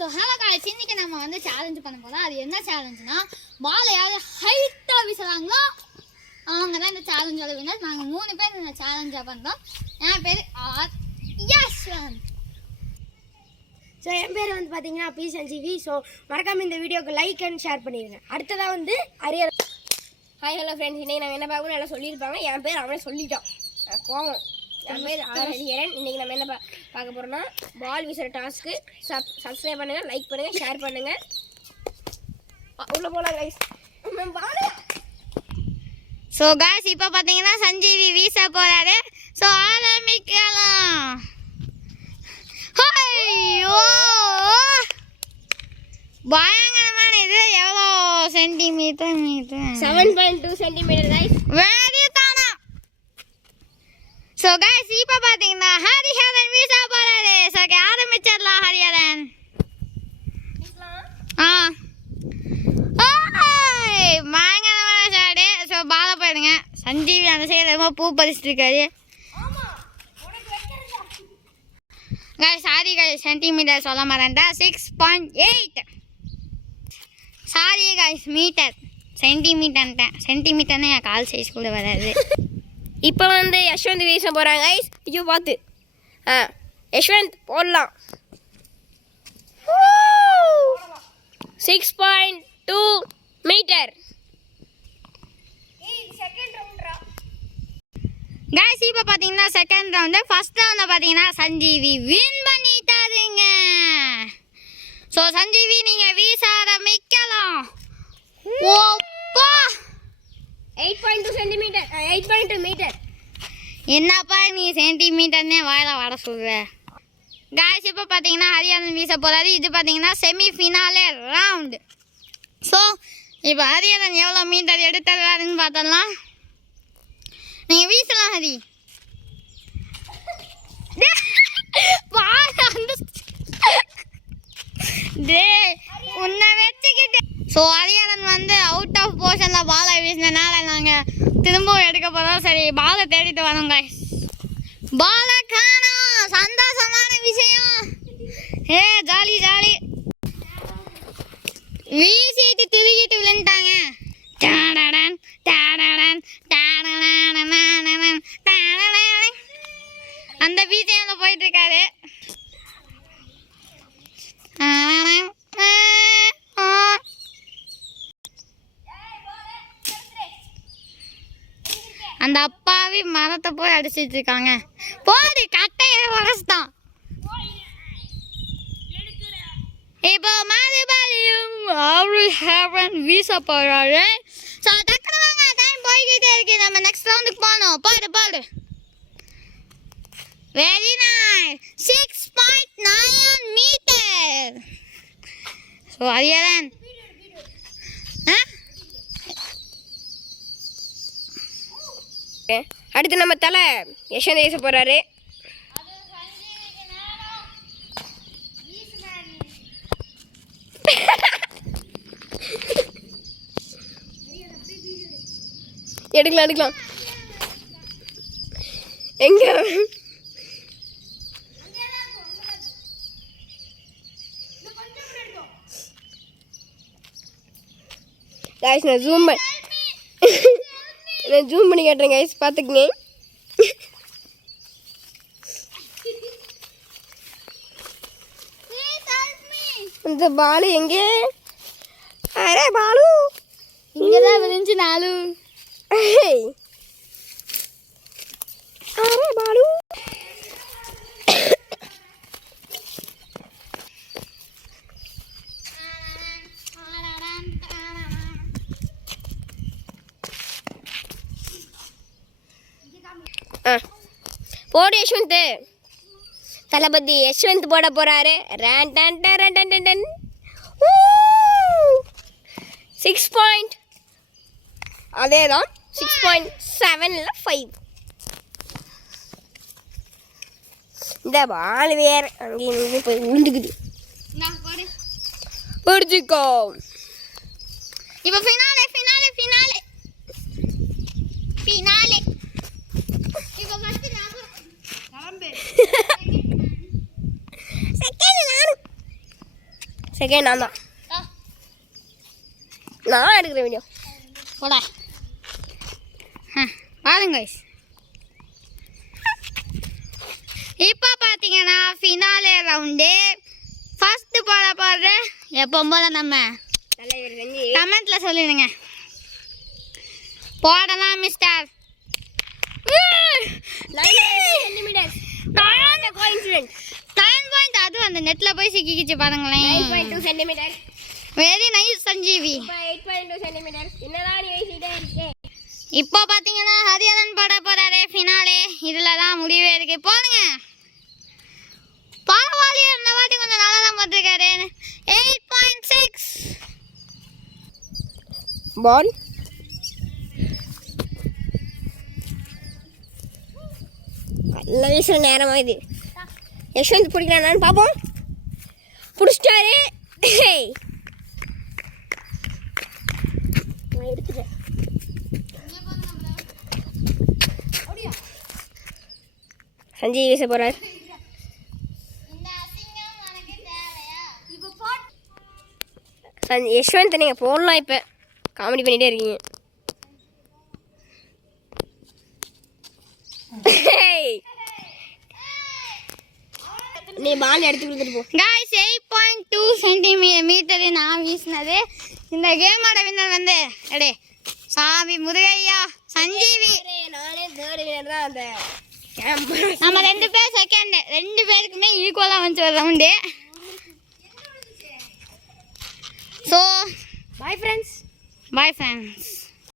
So hello காய்ச்சி இன்னைக்கு நம்ம வந்து சேலஞ்சு பண்ண போகிறோம். அது என்ன சேலஞ்சுனா பால் யார் ஹைட்டாக வீசுகிறாங்களோ அவங்க தான் இந்த சேலஞ்சோட வினர். நாங்கள் 3 பேர் இந்த சேலஞ்சாக பண்ணுறோம். என் பேர் யஷ்வந்த். ஸோ என் பேர் வந்து பார்த்தீங்கன்னா பி சஞ்சீவி. ஸோ மறக்காமல் இந்த வீடியோக்கு லைக் அண்ட் ஷேர் பண்ணிடுங்க. அடுத்ததாக வந்து அரியர். ஹாய் ஹலோ ஃப்ரெண்ட்ஸ், இன்றைக்கி நாங்கள் என்ன பார்க்கணும் எல்லாம் சொல்லியிருப்பாங்க. என் பேர் அவனே சொல்லிட்டோம் கோவம். என் பேர் ஹரியரன். இன்றைக்கி நம்ம என்ன பார்க்க போகிறோம்னா பால் வீசுகிற டாஸ்க்கு. சப்ஸ்கிரைப் பண்ணுங்கள், லைக் பண்ணுங்கள், ஷேர் பண்ணுங்கள். உள்ளே போகலாம் கைஸ். ஸோ காய்ஸ் இப்போ பார்த்தீங்கன்னா சஞ்சீவி வீச போகிறாரு. ஸோ ஆரம்பிக்கலாம். பயங்கரமான இது. எவ்வளோ சென்டிமீட்டர்? 7.2 centimetre guys. வெரி தானா. ஸோ காய்ஸ் இப்போ பார்த்தீங்கன்னா ஹரிஹரன் வீச போகிறாரு. ஸோ ஆரம்பிச்சிடலாம் ஹரிஹரன். பயங்கரமான ஷாட்டு. ஸோ பால போயிடுங்க. சஞ்சீவி அந்த சைடில் ரொம்ப பூ பறிச்சுட்டு இருக்காரு. சாரி காய்ஸ், சென்டிமீட்டர் சொல்ல மாட்டேன்டா. 6.8. Sorry guys, metre. சென்டிமீட்டர்ன்ட்டேன். சென்டிமீட்டர்னு என் கால் சைஸ் கூட வராது. இப்போ வந்து யஷ்வந்த் வீச போகிறாங்க கைஸ். ஐயோ பார்த்து. யஷ்வந்த் போடலாம். 6.2 மீட்டர். காய்ஸ் இப்போ பார்த்தீங்கன்னா செகண்ட் ரவுண்டு. ஃபர்ஸ்ட் ரவுண்டில் பார்த்தீங்கன்னா சஞ்சீவி வின் பண்ணிட்டாருங்க. ஸோ சஞ்சீவி நீங்கள் வீச ஆரம்பிக்கலாம். ஓப்பா 8.2 சென்டிமீட்டர். 8.2 மீட்டர். என்னப்பா நீ சென்டிமீட்டர்னே வாயில வர சொல்ற. காய்ஸ் இப்போ பார்த்தீங்கன்னா ஹரிஹரன் வீச போகிறாரு. இது பார்த்தீங்கன்னா செமி ஃபினாலே ரவுண்டு. ஸோ இப்போ ஹரிஹரன் எவ்வளோ மீட்டர் எடுத்துறாருன்னு பார்த்தலாம். நீங்கள் வீசலாம் ஹரி. உன்னை வச்சுக்கிட்டு. ஸோ ஹரிஹரன் வந்து அவுட் ஆஃப் போர்ஷனில் பாலை வீசினனால நாங்கள் திரும்பவும் எடுக்க போகிறோம். சரி பாலை தேடிட்டு வரோம் காய்ஸ். பாலை காணோம். சந்தோஷமான விஷயம். Jolly jolly. வீசிட்டு திருகிட்டு விழுந்துட்டாங்க. அந்த பீச்சையில போயிட்டு இருக்காரு. அந்த அப்பாவி மரத்தை போய் அடிச்சிட்டு இருக்காங்க. போடி கட்டையை உடச்சுட்டான். இப்போ மறுபடியும் ஹரிஹரன் வீச போறாரு. ஸோ டக்குனு வாங்க, டைம் போய்கிட்டே இருக்கு. நம்ம நெக்ஸ்ட் ரவுண்டுக்கு போகணும். போடு. Very nice. 6.9 metre. So Hariharan அடுத்து நம்ம தலை யஷ்வந்த் வீச போகிறாரு. எடுக்கலாம். எங்க கைஸ் நான் ஜூம் பண்ணி காட்டுறேன் கைஸ், பார்த்துக்குங்க. இந்த பாலு எங்கே? அரே பாலு இங்கதான் விழுந்து 4. அரே பாலு. போடு யஷ்வந்த். தளபதி யஷ்வந்த் போட போறாரு. 6. அதேதான் 6.7 இல்லை 5. இந்த பால் வேற அங்கேயும் போய் விழுந்துக்குது. பிடிச்சிக்கோ. இப்போ ஃபினாலே. இப்போ ஃபர்ஸ்ட் நான் செகண்ட் நான் தான். நான் எடுக்கிற வீடியோ போட பாருங்க guys. இப்போ பார்த்தீங்கன்னா ஃபினாலே ரவுண்டு ஃபர்ஸ்ட் போடுற எப்போ போல நம்ம நல்ல இவர் செஞ்சு கமெண்ட்ல சொல்லிடுங்க. போடலாம் மிஸ்டர். 9 coincident 9 point. அது அந்த நெட்ல போய் சிக்கிக்கிச்சு பாருங்களேன். 9.2 centimetre. Very nice Sanjeevi. 8.2 centimetre. என்னடா நீ பேசிட்டே இருக்கே. இப்போ பார்த்தீங்கன்னா ஹரியாதன் போட போறாரு ஃபினாலே. இதில் தான் முடிவே இருக்கு. போடுங்க. பரவாயில்லையே, இந்த வாட்டி கொஞ்சம் நல்லா தான் போட்டிருக்காரு. 8.6 பால். நல்ல வீசுற நேரமாக இது. யஷ்வந்த் பிடிக்கிறானான்னு பார்ப்போம். பிடிச்சிட்டாரு. நான் எடுத்துட்டேன். சஞ்சய் வீச போறார். யஷ்வந்த் நீங்கள் போடலாம். இப்போ காமெடி பண்ணிகிட்டே இருக்கீங்க. நீ பால் எடுத்து கொடுத்துட்டு போ. guys 8.2 சென்டிமீட்டர் நான் வீசினது. இந்த கேமோட வின்னர் வந்து அடே சாமி முருகையா சஞ்சீவி. நானே தேர்ட் வின்னர் தான். அந்த நம்ம 2 பேர் செகண்ட். 2 பேருக்குமே ஈக்குவலாக வந்துச்சு ஒரு round. So bye friends. Bye friends.